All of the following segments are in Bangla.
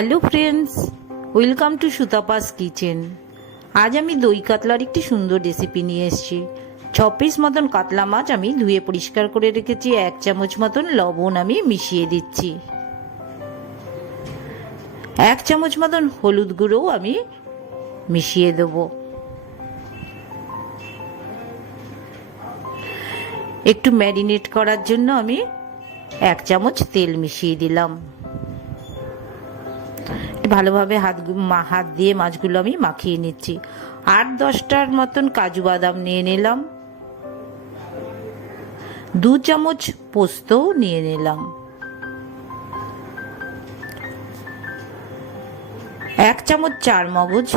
Hello friends, welcome to Sutapa's kitchen. আজ আমি দই কাতলার একটি সুন্দর রেসিপি নিয়ে এসেছি। 6 পিস মতন কাতলা মাছ আমি ধুয়ে পরিষ্কার করে রেখেছি। 1 চামচ মতন লবণ আমি মিশিয়ে দিচ্ছি। 1 চামচ মতন হলুদ গুঁড়োও আমি মিশিয়ে দেব। একটু ম্যারিনেট করার জন্য আমি 1 চামচ তেল মিশিয়ে দিলাম। ভালোভাবে হাত দিয়ে মাছগুলো আমি মাখিয়ে নিচ্ছি। 8-10টার মতন কাজু বাদাম নিয়ে নিলাম। 2 চামচ পোস্তও নিয়ে নিলাম। 1 চামচ চার মগজ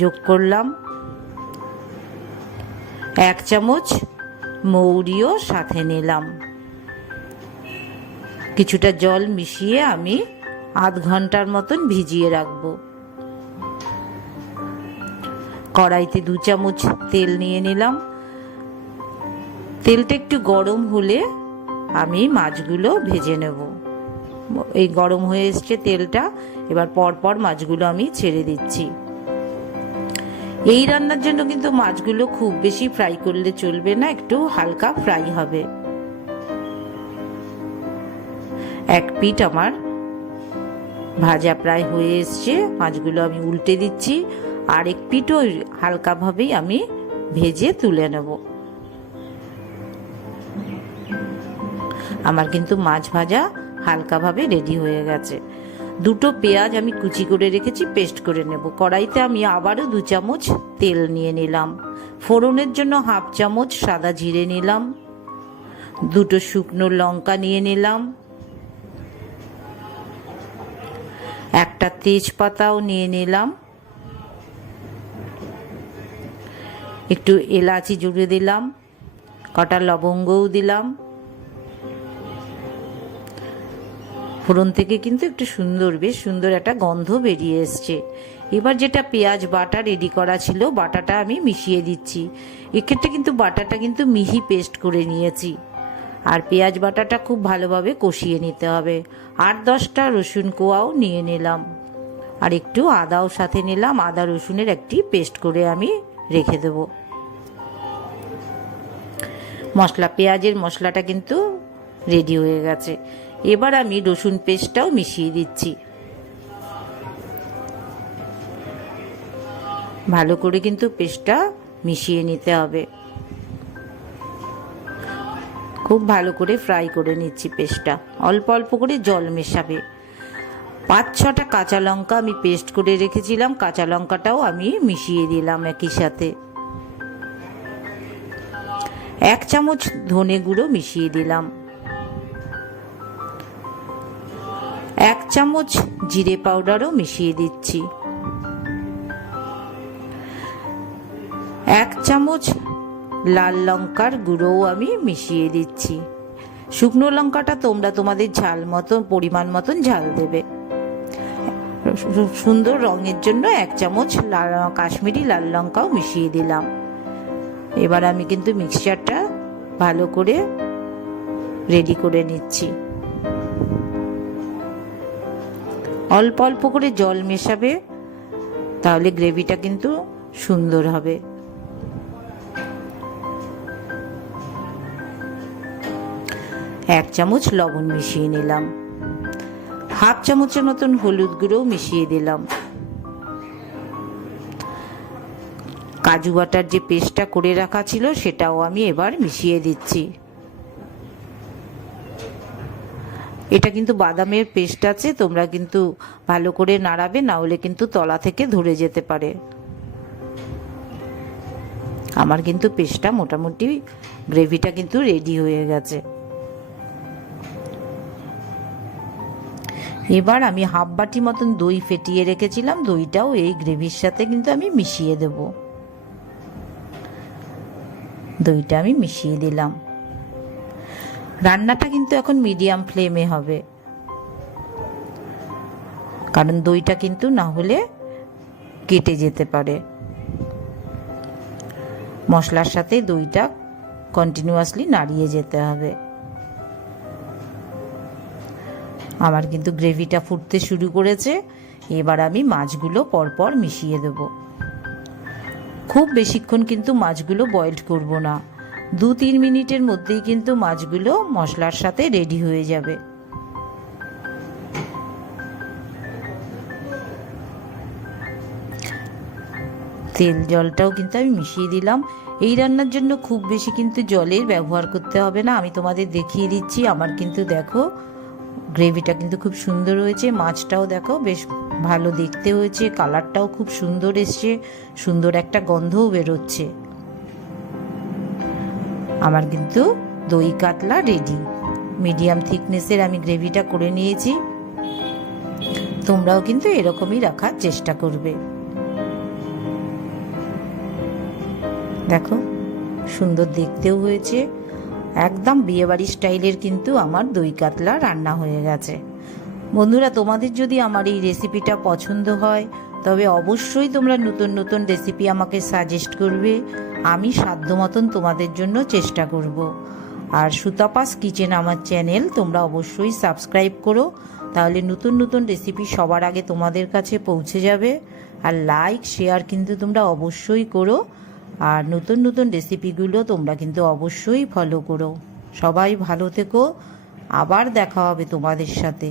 যোগ করলাম। 1 চামচ মৌরিও সাথে নিলাম। কিছুটা জল মিশিয়ে আমি আধ ঘন্টার মতন ভিজিয়ে রাখবো। কড়াইতে 2 চামচ তেল নিয়ে নিলাম। তেলটা একটু গরম হলে আমি মাছগুলো ভেজে নেব। এই গরম হয়ে এসছে তেলটা, এবার পরপর মাছগুলো আমি ছেড়ে দিচ্ছি। এই রান্নার জন্য কিন্তু মাছগুলো খুব বেশি ফ্রাই করলে চলবে না, একটু হালকা ফ্রাই হবে। এক পিঠ আমার ভাজা প্রায় হয়ে এসছে, মাছগুলো আমি উল্টে দিচ্ছি। আর এক পিঠও হালকাভাবেই আমি ভেজে তুলে নেব। আমার কিন্তু মাছ ভাজা হালকাভাবে রেডি হয়ে গেছে। 2টো পেঁয়াজ আমি কুচি করে রেখেছি, পেস্ট করে নেব। কড়াইতে আমি আবারও 2 চামচ তেল নিয়ে নিলাম। ফোড়নের জন্য 1/2 চামচ সাদা জিরে নিলাম। 2টো শুকনো লঙ্কা নিয়ে নিলাম। একটা তেজপাতাও নিয়ে নিলাম। একটু এলাচি জুড়ে দিলাম। কটা লবঙ্গও দিলাম। ফোড়ন থেকে কিন্তু একটু বেশ সুন্দর একটা গন্ধ বেরিয়ে এসছে। এবার যেটা পেঁয়াজ বাটা রেডি করা ছিল, বাটাটা আমি মিশিয়ে দিচ্ছি। এক্ষেত্রে কিন্তু বাটাটা কিন্তু মিহি পেস্ট করে নিয়েছি। আর পেঁয়াজ বাটাটা খুব ভালোভাবে কষিয়ে নিতে হবে। 8-10টা রসুন কোয়াও নিয়ে নিলাম। আর একটু আদাও সাথে নিলাম। আদা রসুনের একটি পেস্ট করে আমি রেখে দেব। পেঁয়াজের মশলাটা কিন্তু রেডি হয়ে গেছে। এবার আমি রসুন পেস্টটাও মিশিয়ে দিচ্ছি। ভালো করে কিন্তু পেস্টটা মিশিয়ে নিতে হবে। খুব ভালো করে ফ্রাই করে নিচ্ছি পেস্টটা। অল্প অল্প করে জল মেশাবে। 5-6টা কাঁচা লঙ্কা আমি পেস্ট করে রেখেছিলাম, কাঁচা লঙ্কাটাও আমি মিশিয়ে দিলাম একই সাথে। 1 চামচ ধনে গুঁড়ো মিশিয়ে দিলাম। 1 চামচ জিরে পাউডারও মিশিয়ে দিচ্ছি। 1 চামচ লাল লঙ্কার গুঁড়োও আমি মিশিয়ে দিচ্ছি। শুকনো লঙ্কাটা তোমরা তোমাদের ঝাল মতন পরিমাণ মতন ঝাল দেবে। সুন্দর রঙের জন্য 1 চামচ কাশ্মীরি লাল লঙ্কাও মিশিয়ে দিলাম। এবার আমি কিন্তু মিক্সচারটা ভালো করে রেডি করে নিচ্ছি। অল্প অল্প করে জল মেশাবে, তাহলে গ্রেভিটা কিন্তু সুন্দর হবে। এক চামচ লবণ মিশিয়ে নিলাম। 1/2 চামচের মতন হলুদ গুঁড়োও মিশিয়ে দিলাম। কাজু বাটার যে পেস্টটা করে রাখা ছিল সেটাও আমি এবার মিশিয়ে দিচ্ছি। এটা কিন্তু বাদামের পেস্ট আছে, তোমরা কিন্তু ভালো করে নাড়াবে, না হলে কিন্তু তলা থেকে ধরে যেতে পারে। আমার কিন্তু পেস্টটা মোটামুটি গ্রেভিটা কিন্তু রেডি হয়ে গেছে। এবার আমি 1/2 বাটি মতন দই ফেটিয়ে রেখেছিলাম, দইটাও এই গ্রেভির সাথে কিন্তু আমি মিশিয়ে দেব। দইটা আমি মিশিয়ে দিলাম। রান্নাটা কিন্তু এখন মিডিয়াম ফ্লেমে হবে, কারণ দইটা কিন্তু না হলে কেটে যেতে পারে। মশলার সাথে দইটা কন্টিনিউয়াসলি নাড়িয়ে যেতে হবে। আমার কিন্তু গ্রেভিটা ফুটতে শুরু করেছে। এবার আমি মাছগুলো পরপর মিশিয়ে দেব। খুব বেশিক্ষণ কিন্তু মাছগুলো বয়েলড করব না, 2-3 মিনিটের মধ্যেই কিন্তু মাছগুলো মশলার সাথে রেডি হয়ে যাবে। তেল জলটাও কিন্তু আমি মিশিয়ে দিলাম। এই রান্নার জন্য খুব বেশি কিন্তু জলের ব্যবহার করতে হবে না, আমি তোমাদের দেখিয়ে দিচ্ছি। আমার কিন্তু দেখো গ্রেভিটা কিন্তু খুব সুন্দর হয়েছে, মাছটাও দেখো বেশ ভালো দেখতে হয়েছে, কালারটাও খুব সুন্দর এসছে, সুন্দর একটা গন্ধও বেরোচ্ছে। আমার কিন্তু দই কাতলা রেডি। মিডিয়াম থিকনেসের আমি গ্রেভিটা করে নিয়েছি। তোমরাও কিন্তু এরকমই রাখার চেষ্টা করবে। দেখো সুন্দর দেখতেও হয়েছে, একদম বিয়েবাড়ি স্টাইলের কিন্তু আমার দই কাতলা রান্না হয়ে গেছে। বন্ধুরা, তোমাদের যদি আমার এই রেসিপিটা পছন্দ হয় তবে অবশ্যই তোমরা নতুন নতুন রেসিপি আমাকে সাজেস্ট করবে, আমি সাধ্য মতন তোমাদের জন্য চেষ্টা করব। আর সুতাপাস কিচেন আমার চ্যানেল তোমরা অবশ্যই সাবস্ক্রাইব করো, তাহলে নতুন নতুন রেসিপি সবার আগে তোমাদের কাছে পৌঁছে যাবে। আর লাইক শেয়ার কিন্তু তোমরা অবশ্যই করো, আর নতুন নতুন রেসিপিগুলো তোমরা কিন্তু অবশ্যই ফলো করো। সবাই ভালো থেকো, আবার দেখা হবে তোমাদের সাথে।